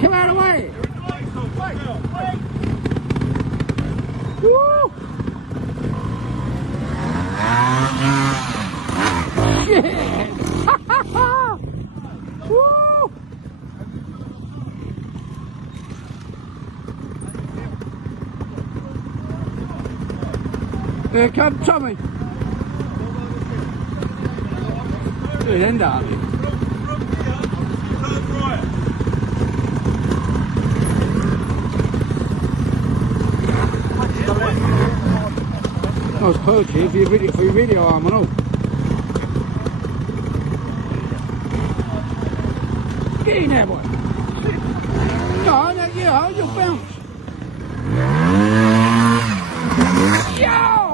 Come out of the way. Woo! Shit! Woo! Here comes Tommy. Good end up. That was perky for your video arm and all. Get in there, boy. Go on, you'll bounce. Yo!